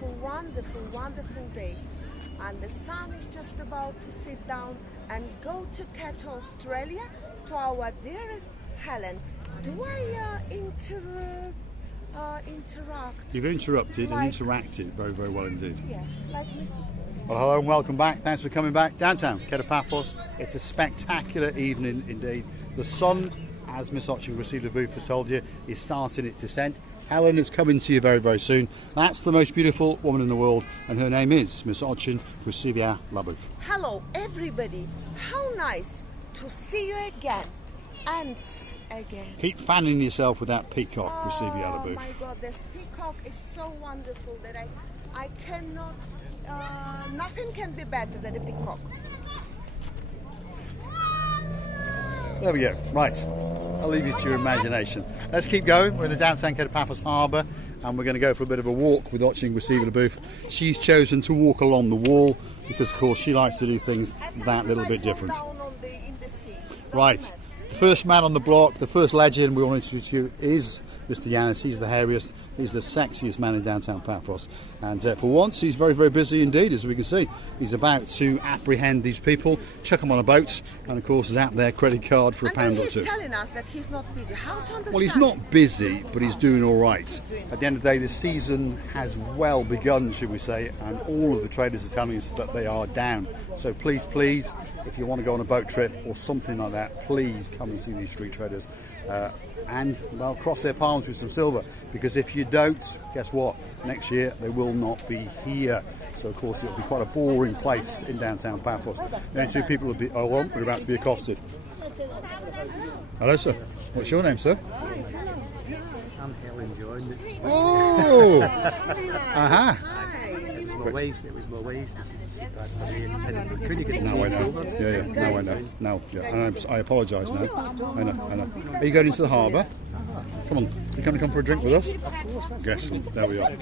wonderful, wonderful, wonderful day. And the sun is just about to sit down and go to Kato, Australia, to our dearest Helen. Do I interrupt? You've interrupted and interacted very, very well indeed. Yes, like Mr. Well, hello and welcome back. Thanks for coming back. Downtown Kato Paphos. It's a spectacular evening indeed. The sun, as Miss Otching received a booth has told you, is starting its descent. Helen is coming to you very, very soon. That's the most beautiful woman in the world, and her name is Miss Otching Ricey Labouf. Hello, everybody. How nice to see you again and again. Keep fanning yourself with that peacock, Ricey Labouf. Oh my God, this peacock is so wonderful that I cannot. Nothing can be better than a peacock. There we go. Right, I'll leave you to your imagination. Let's keep going. We're in the downtown Kato Paphos Harbour, and we're going to go for a bit of a walk with Otching Ricey Labouf. She's chosen to walk along the wall because, of course, she likes to do things that little bit different. Right, the first man on the block, the first legend we want to introduce you is Mr. Yanis. He's the hairiest, he's the sexiest man in downtown Paphos, and for once he's very, very busy indeed, as we can see. He's about to apprehend these people, chuck them on a boat, and of course zap their credit card for a pound or two. He's telling us that he's not busy. How to understand? Well, he's not busy, but he's doing all right. At the end of the day, the season has well begun, should we say, and all of the traders are telling us that they are down. So please, please, if you want to go on a boat trip or something like that, please come and see these street traders. And, well, cross their palms with some silver, because if you don't, guess what? Next year they will not be here. So, of course, it'll be quite a boring place in downtown Paphos. The only two people are about to be accosted. Hello, sir. What's your name, sir? I'm Helen John. Oh! Aha! It was my wife's. Couldn't get Now I know. Yeah, now I know. Now, yeah. And I apologise now. I know. Are you going into the harbour? Come on. You going to come for a drink with us? Yes, there we are.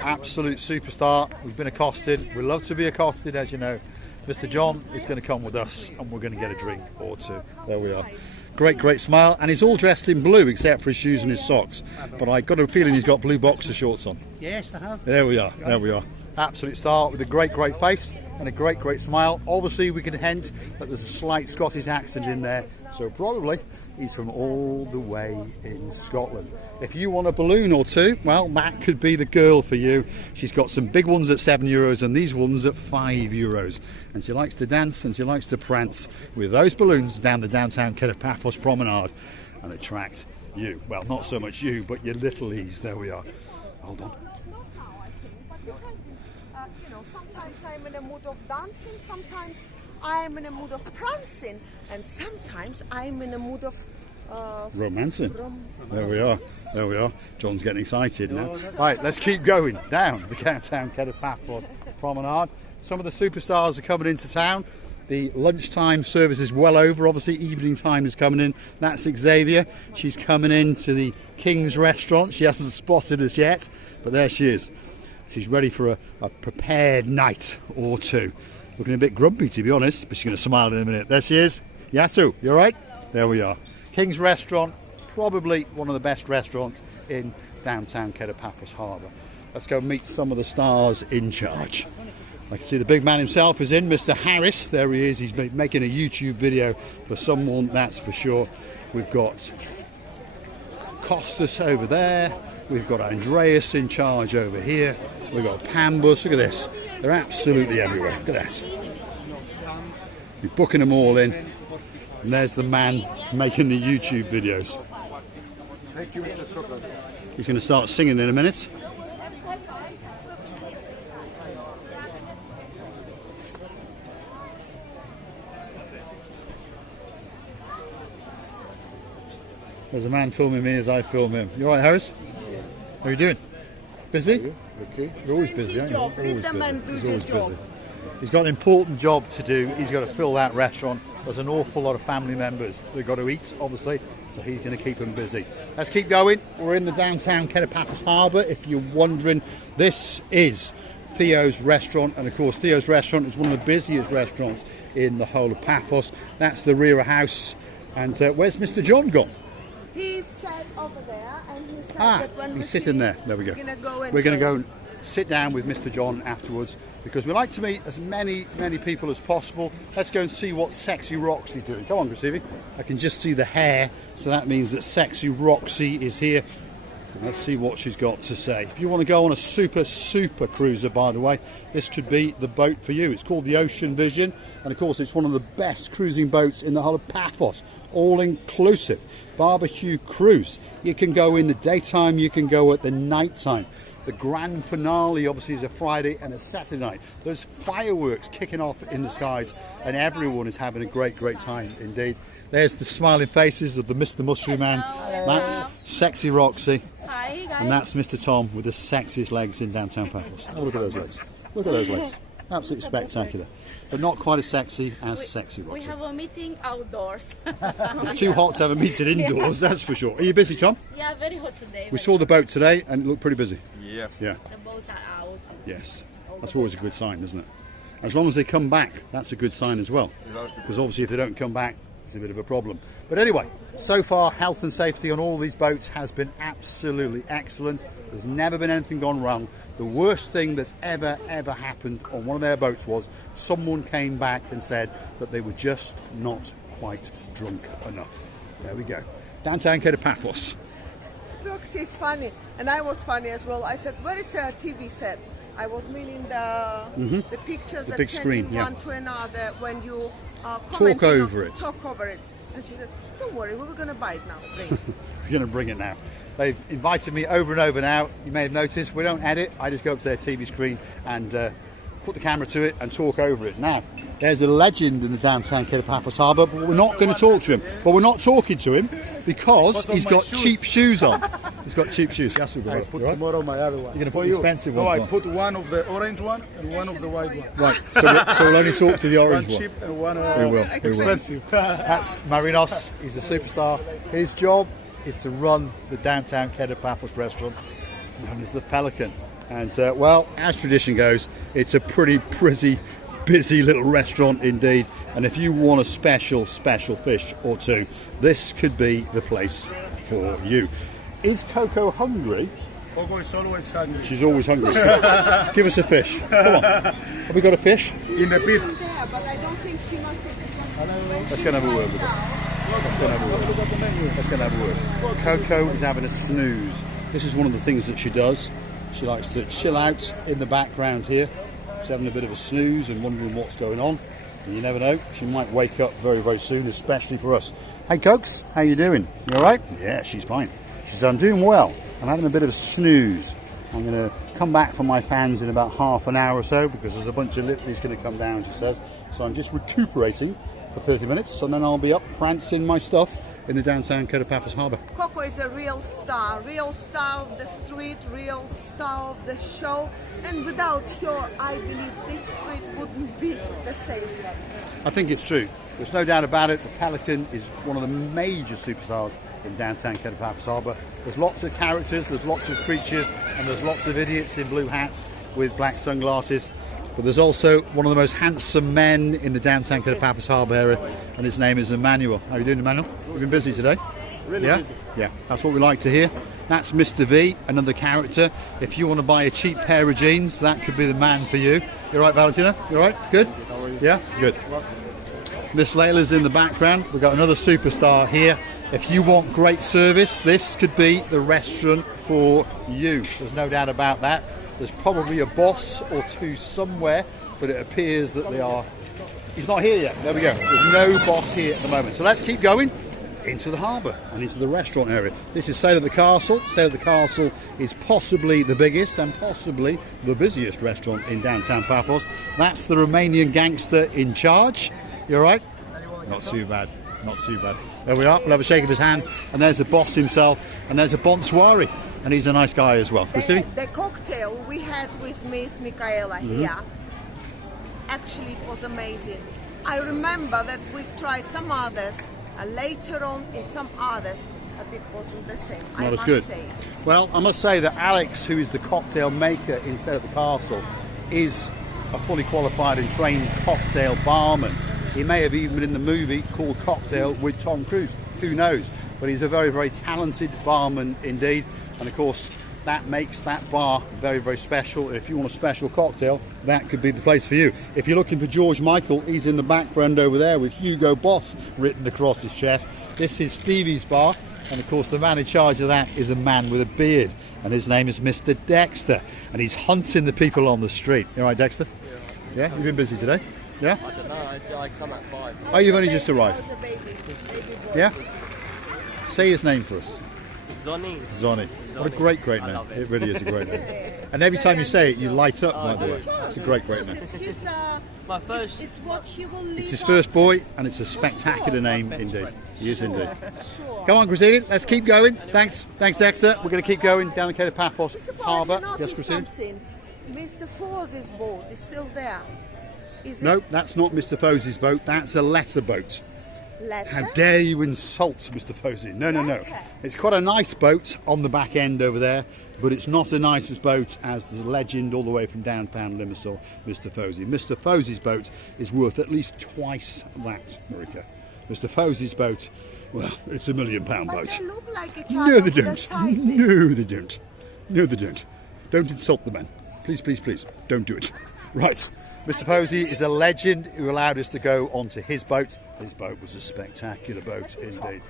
Absolute superstar. We've been accosted. We love to be accosted, as you know. Mr. John is going to come with us, and we're going to get a drink or two. There we are. Great, great smile, and he's all dressed in blue except for his shoes and his socks. But I got a feeling he's got blue boxer shorts on. Yes, I have. There we are. There we are. Absolute star with a great, great face and a great, great smile. Obviously, we can hint that there's a slight Scottish accent in there, so probably he's from all the way in Scotland. If you want a balloon or two, well, that could be the girl for you. She's got some big ones at €7 and these ones at €5. And she likes to dance and she likes to prance with those balloons down the downtown Kato Paphos promenade and attract you. Well, not so much you, but your little ease. There we are. Hold on. Sometimes I'm in a mood of dancing, sometimes I'm in a mood of prancing, and sometimes I'm in a mood of romancing. There we are. There we are. John's getting excited now. Right, let's keep going down the downtown Kato Paphos promenade. Some of the superstars are coming into town. The lunchtime service is well over. Obviously, evening time is coming in. That's Xavier. She's coming into the King's restaurant. She hasn't spotted us yet, but there she is. She's ready for a prepared night or two. Looking a bit grumpy, to be honest, but she's going to smile in a minute. There she is. Yasu, you all right? There we are. King's Restaurant, probably one of the best restaurants in downtown Kato Paphos Harbour. Let's go meet some of the stars in charge. I can see the big man himself is in, Mr. Harris. There he is. He's making a YouTube video for someone, that's for sure. We've got Costas over there. We've got Andreas in charge over here. We've got Pambus. Look at this. They're absolutely everywhere. Look at that. We're booking them all in. And there's the man making the YouTube videos. He's going to start singing in a minute. There's a man filming me as I film him. You all right, Harris? How are you doing? Busy? Okay. You're always busy, aren't you? Leave the man do He's the always job. busy. He's got an important job to do. He's got to fill that restaurant. There's an awful lot of family members they've got to eat, obviously, so he's going to keep them busy. Let's keep going. We're in the downtown Kato Paphos Harbour. If you're wondering, this is Theo's restaurant, and of course Theo's restaurant is one of the busiest restaurants in the whole of Paphos. That's the rear house. And where's Mr. John gone? He sat over there and he said that when he's sitting there. There we go. We're going to go and we're going to go sit down with Mr. John afterwards, because we like to meet as many people as possible. Let's go and see what Sexy Roxy's doing. Come on, Stevie. I can just see the hair, so that means that Sexy Roxy is here. Let's see what she's got to say. If you want to go on a super cruiser, by the way, this could be the boat for you. It's called the Ocean Vision, and of course it's one of the best cruising boats in the whole of Paphos. All inclusive barbecue cruise. You can go in the daytime, you can go at the night time. The grand finale obviously is a Friday and a Saturday night. There's fireworks kicking off in the skies, and everyone is having a great time indeed. There's the smiling faces of the Mr. Mushroom Man. That's Sexy Roxy. Hi guys. And that's Mr. Tom with the sexiest legs in downtown Paphos. Oh, look at those legs. Look at those legs. Absolutely spectacular. But not quite as sexy as Sexy Roxy. We have a meeting outdoors. It's too hot to have a meeting indoors, that's for sure. Are you busy, Tom? Yeah, very hot today. We saw the boat today and it looked pretty busy. Yeah. Yeah. The boats are out. Yes. That's always a good sign, isn't it? As long as they come back, that's a good sign as well. Because obviously if they don't come back, it's a bit of a problem. But anyway, so far health and safety on all these boats has been absolutely excellent. There's never been anything gone wrong. The worst thing that's ever happened on one of their boats was someone came back and said that they were just not quite drunk enough. There we go. Downtown Kato Paphos. Roxy is funny, and I was funny as well. I said, where is the TV set? I was meaning the pictures The that big changing screen, yeah. one to another when you Talk over it. Talk over it. And she said, don't worry, we were going to buy it now. Bring. We're going to bring it now. They've invited me over and over now. You may have noticed we don't edit. I just go up to their TV screen and put the camera to it and talk over it. Now, there's a legend in the downtown Kato Paphos Harbour, but we're not going to talk to him. But we're not talking to him because he's got cheap shoes on. He's got cheap shoes. Yes, we'll I put tomorrow my other one. You're going to put the expensive No, ones I on. put one of the orange one and one of the white one. Right, so we'll only talk to the orange One one. cheap and one We will. expensive. That's Marinos. He's a superstar. His job is to run the downtown Kato Paphos restaurant, known as the Pelican. And well, as tradition goes, it's a pretty busy little restaurant indeed. And if you want a special fish or two, this could be the place for you. Is Coco hungry? Coco is always hungry. She's always hungry. Give us a fish. Come on. Have we got a fish? In the pit. There, but I don't think she must have. Let's go and have a word with her. Let's go and have a word. Let's go and have a word. Coco is having a snooze. This is one of the things that she does. She likes to chill out in the background here. She's having a bit of a snooze and wondering what's going on. And you never know, she might wake up very soon, especially for us. Hey Cokes, how you doing? You alright? Yeah, she's fine. She said, I'm doing well. I'm having a bit of a snooze. I'm going to come back for my fans in about half an hour or so because there's a bunch of Lipley's going to come down, she says. So I'm just recuperating for 30 minutes and then I'll be up prancing my stuff in the downtown Kato Paphos Harbour. Coco is a real star of the street, real star of the show. And without her, I believe this street wouldn't be the same. I think it's true. There's no doubt about it. The Pelican is one of the major superstars in downtown Kato Paphos Harbour. There's lots of characters, there's lots of creatures, and there's lots of idiots in blue hats with black sunglasses. But there's also one of the most handsome men in the downtown Kato Paphos Harbour area, and his name is Emmanuel. How are you doing, Emmanuel? You've been busy today? Really busy. Yeah, that's what we like to hear. That's Mr. V, another character. If you want to buy a cheap pair of jeans, that could be the man for you. You all right, Valentina? You all right? Good? How are you? Yeah? Good. Miss Layla's in the background. We've got another superstar here. If you want great service, this could be the restaurant for you. There's no doubt about that. There's probably a boss or two somewhere, but it appears that they are... He's not here yet. There we go. There's no boss here at the moment. So let's keep going into the harbour and into the restaurant area. This is Sail at the Castle. Sail at the Castle is possibly the biggest and possibly the busiest restaurant in downtown Paphos. That's the Romanian gangster in charge. You all right? Not too bad. Not too bad. There we are. We'll have a shake of his hand. And there's the boss himself. And there's a bonsoir. And he's a nice guy as well. The cocktail we had with Miss Michaela here, actually it was amazing. I remember that we've tried some others, later on in some others, but it wasn't the same. Not as good. Say. Well, I must say that Alex, who is the cocktail maker in Sail at the Castle, is a fully qualified and trained cocktail barman. He may have even been in the movie called Cocktail with Tom Cruise. Who knows? But he's a very talented barman indeed. And of course, that makes that bar very, very special. If you want a special cocktail, that could be the place for you. If you're looking for George Michael, he's in the background over there with Hugo Boss written across his chest. This is Stevie's bar, and of course the man in charge of that is a man with a beard, and his name is Mr. Dexter, and he's hunting the people on the street. You all right, Dexter? Yeah? You've been busy today? Yeah? I don't know, I come at 5. Oh, you've only just arrived? Yeah? Say his name for us. Zonny. Zonny. What a great I name. love It really is a great name. And every time you say it, you light up, by the way. It's a great name. It's his, My first. it's what he will leave. It's his first boy, and it's a spectacular name indeed. He is indeed. Come on, Christine, let's keep going. Thanks, Dexter. We're going to keep going down the Kato Paphos Harbour. Yes, Christine? Mr. Forz's boat is still there. Is No, it that's not Mr. Fosy's boat. That's a letter boat. letter? How dare you insult Mr. Fosy? No, no, no. It's quite a nice boat on the back end over there, but it's not as nice as boat as the legend all the way from downtown Limassol, Mr. Fosy. Mr. Fosy's boat is worth at least twice that, Marika. Mr. Fosy's boat, well, it's £1 million But boat. they look like each No, other they with their don't. sizes. No, they don't. No, they don't. Don't insult the man. Please, please, please, don't do it. Right. Mr. Posey is a legend who allowed us to go onto his boat. His boat was a spectacular boat indeed.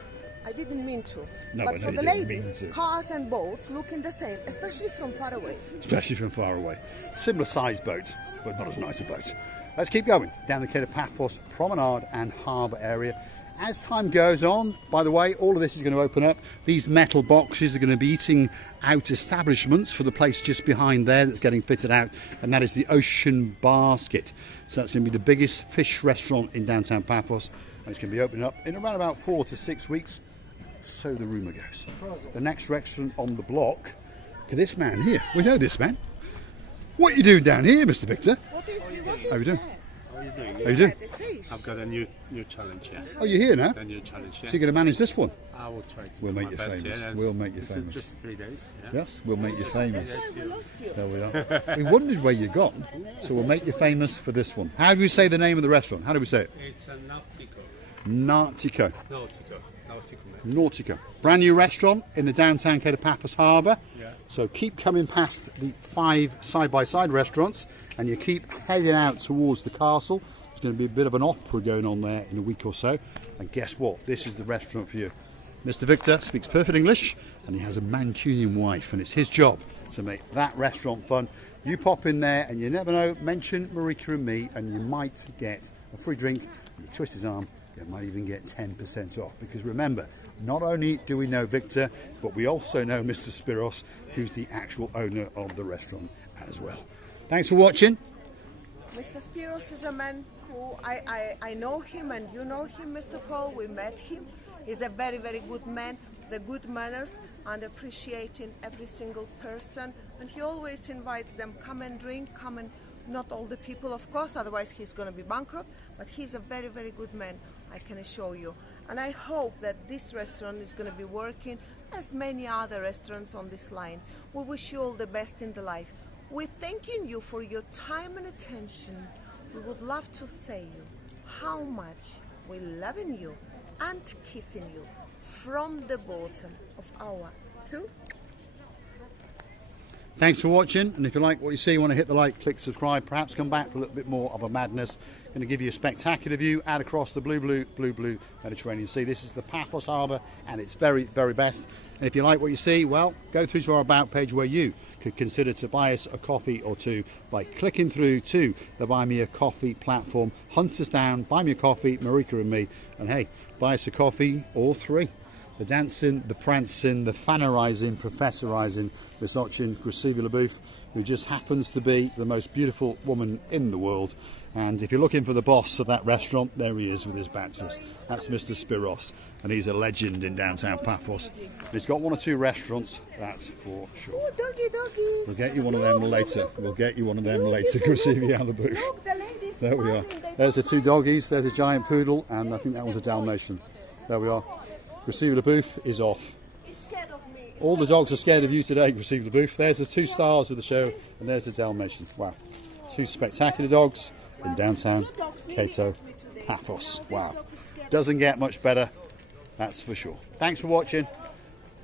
I didn't mean to. No, I but know for you the didn't mean ladies, to. cars and boats looking the same, especially from far away. Especially from far away. Similar sized boat, but not as nice a boat. Let's keep going down the Kato Paphos Promenade and Harbour area. As time goes on, by the way, all of this is going to open up. These metal boxes are going to be eating out establishments for the place just behind there that's getting fitted out, and that is the Ocean Basket. So that's going to be the biggest fish restaurant in downtown Paphos, and it's going to be opening up in around about 4 to 6 weeks. So the rumour goes. The next restaurant on the block, look at this man here. We know this man. What are you doing down here, Mr. Victor? What is How you doing? that? How are you doing? How you doing? The fish. I've got a new challenge here. Oh, you're here now? A new challenge So here. you're going to manage this one? I will try to We'll do make my you best famous. here. We'll make you This is famous. just 3 days. Yeah. Yes, we'll make you famous. We lost you. There we are. We wondered where you gone, so we'll make you famous for this one. How do we say the name of the restaurant? How do we say it? It's a Nautico. Nautica. Nautico. Nautica. Brand new restaurant in the downtown Kato Paphos Harbour. Yeah. So keep coming past the 5 side-by-side restaurants and you keep heading out towards the castle. There's going to be a bit of an opera going on there in a week or so. And guess what? This is the restaurant for you. Mr. Victor speaks perfect English and he has a Mancunian wife, and it's his job to make that restaurant fun. You pop in there and you never know, mention Marika and me and you might get a free drink. And you twist his arm, you might even get 10% off. Because remember, not only do we know Victor, but we also know Mr. Spiros, who's the actual owner of the restaurant as well. Thanks for watching. Mr. Spiros is a man who I know him, and you know him, Mr. Paul. We met him. He's a very, very good man, the good manners and appreciating every single person. And he always invites them, come and drink, come and, not all the people, of course, otherwise he's going to be bankrupt. But he's a very, very good man, I can assure you. And I hope that this restaurant is going to be working as many other restaurants on this line. We wish you all the best in the life. We're thanking you for your time and attention. We would love to say you how much we're loving you and kissing you from the bottom of our two. Thanks for watching, and if you like what you see, you want to hit the like, click subscribe, perhaps come back for a little bit more of a madness. Going to give you a spectacular view out across the blue Mediterranean Sea. This is the Paphos Harbour, and it's very, very best. And if you like what you see, well, go through to our About page where you could consider to buy us a coffee or two by clicking through to the Buy Me a Coffee platform. Hunt us down, buy me a coffee, Marika and me, and hey, buy us a coffee or 3. The dancing, the prancing, the fanarising, professorising, Miss Ochin, Ricey, who just happens to be the most beautiful woman in the world. And if you're looking for the boss of that restaurant, there he is with his back to us. That's Mr. Spiros, and he's a legend in downtown Paphos. He's got 1 or 2 restaurants, that's for sure. Oh, doggies. We'll get you one of them later. We'll get you one of them later, Stevie, out of the booth. Look, the ladies There we are. smiling, they There's the don't 2 mind. doggies. There's a giant poodle, and I think that was a Dalmatian. There we are. Receiver the booth is off. He's scared of me. All the dogs are scared of you today, Receiver the booth. There's the 2 stars of the show, and there's the Dalmatian. Wow. 2 spectacular dogs in downtown Kato, Paphos. Wow. Doesn't get much better, that's for sure. Thanks for watching.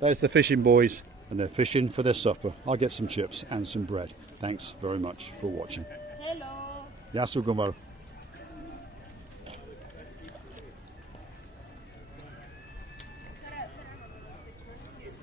There's the fishing boys and they're fishing for their supper. I'll get some chips and some bread. Thanks very much for watching. Hello. Yasu Gumbo.